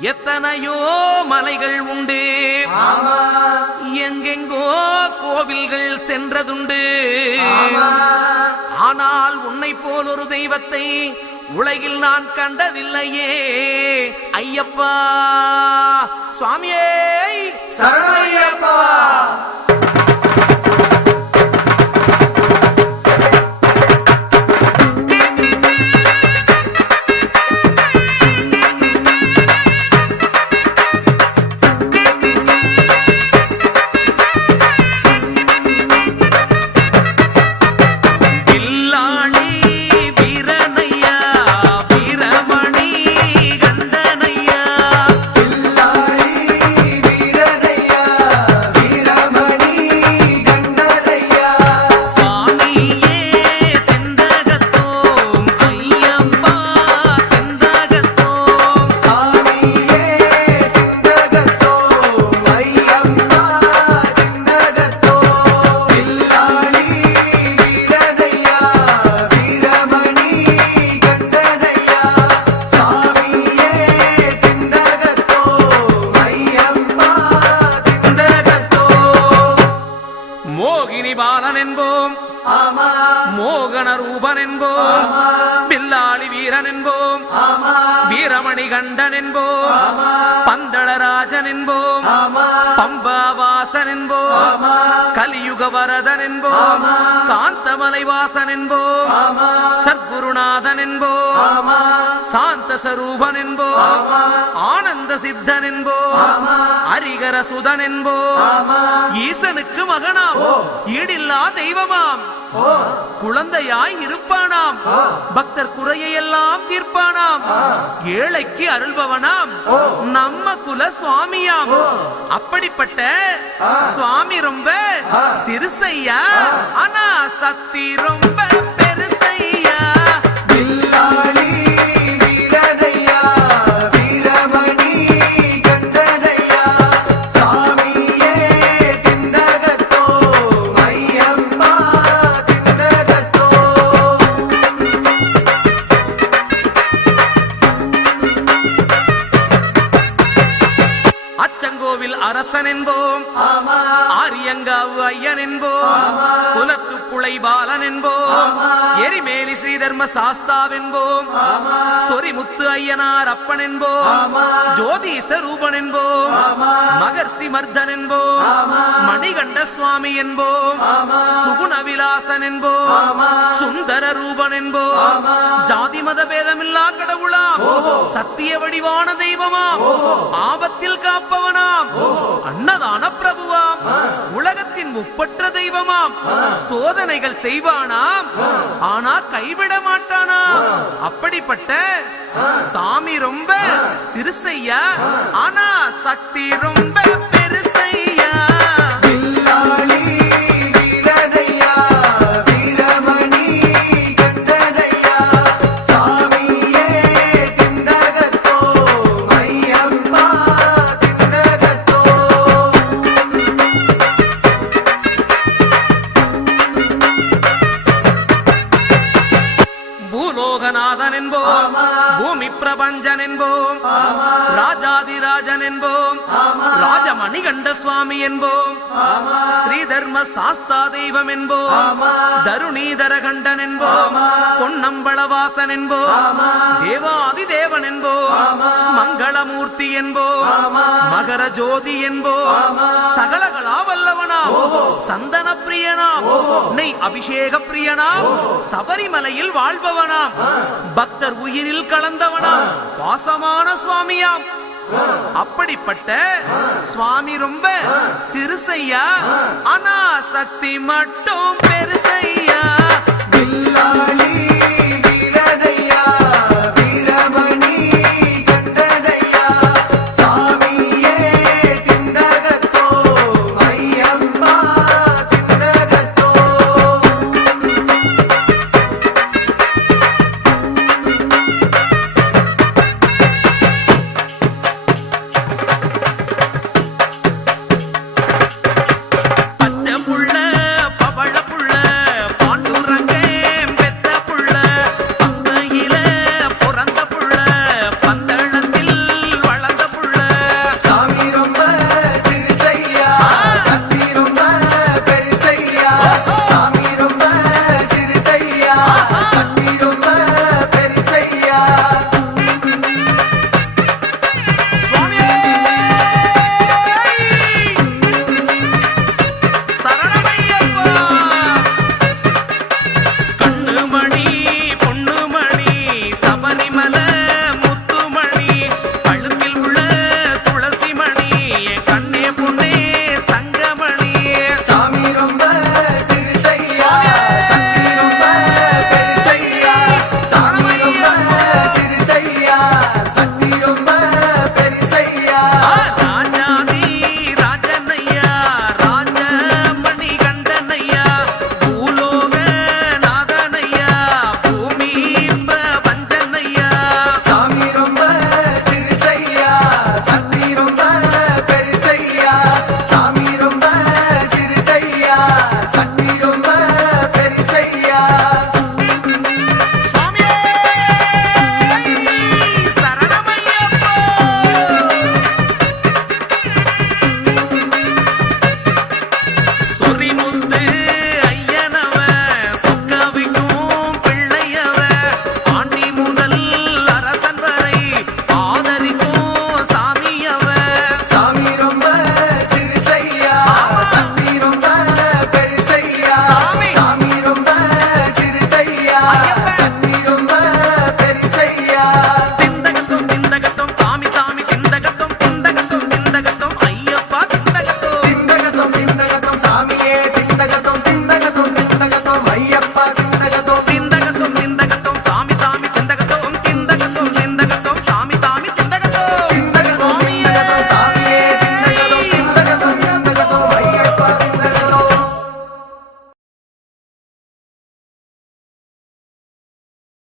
எத்தனையோ மலைகள் உண்டு. ஆமா. எங்கெங்கோ கோவில்கள் சென்றதுண்டு. ஆனால் உன்னை போல் ஒரு தெய்வத்தை உலகில் நான் கண்டதில்லையே. ஐயப்பா சுவாமியே. சரணையப்பா மோகினி பாலன் என்போம். ஆமா. மோகன ரூபன் என்போம் பில்லாளி வீரன் என்போம் வீரமணி கண்டன் என்போம் பந்தளராஜன் என்போம் பம்பாவாசன் என்போம் கலியுக வரதன் என்போம் காந்தமலை வாசன் என்போம் சத்குருநாதன் என்போம் சாந்த சரூபன் என்போம் ஆனந்த சித்தன் என்போம் ஹரிகர சுதன் என்போம் ஈசனுக்கு மகனாம். ஈடில்லா தெய்வமாம். குழந்தையாய் இருப்பானாம். பக்தர் குறையெல்லாம் தீர்ப்பானாம். ஏழைக்கு அருள்பவனாம். நம்ம குல சுவாமியாம். அப்படிப்பட்ட சுவாமி ரொம்ப சிறுசையா ஆனா சக்தி ரொம்ப கோவில் அரசன் என்போம். ஆரியங்காவு ஐயன் என்போம். குலத்து புளை பாலன் என்போம். எரிமேலி ஸ்ரீதர்ம சாஸ்தாவென்போம். சொரிமுத்து ஐயனார் அப்பன் என்போம். ஜோதிச ரூபன் என்போம் மகர்ஷி மர்தன் என்போம் மணிகண்ட சுவாமி என்போம் சுகுண விலாசன் என்போம் சுந்தர ரூபன் என்போம் ஜாதி மத பேதமில்லா கடவுளாம். சத்திய வடிவான தெய்வமாம். ஆபத்தில் காப்பவனாம். அன்னதான பிரபுவாம். உலகத்தின் முப்பற்ற தெய்வமாம். சோதனைகள் செய்வானாம். ஆனா கைவிட மாட்டானாம் அப்படிப்பட்ட சாமி ரொம்ப சிறுசையா ஆனா சக்தி ரொம்ப பூலோகநாதன் என்போம் பூமி பிரபஞ்சன் என்போம் ராஜாதிராஜன் என்போம் ராஜமணிகண்ட சுவாமி என்போம் ஸ்ரீதர்ம சாஸ்தா தெய்வம் என்போம் தருணீதர கண்டன் என்போம் பொன்னம்பளவாசன் என்போம் தேவாதி தேவன் என்போம் மங்களமூர்த்தி என்போம் மகர ஜோதி என்போம் சகலகலா வல்லவனாம் சந்தன பிரியனாம் நெய் அபிஷேக பிரியனாம் சபரிமலையில் வாழ்பவனாம் பக்தர் உயிரில் கலந்தவனாம் பாசமான சுவாமியாம். அப்படிப்பட்ட சுவாமி ரொம்ப சிறுசையா? ஆனா சக்தி மட்டும் பெருசையா?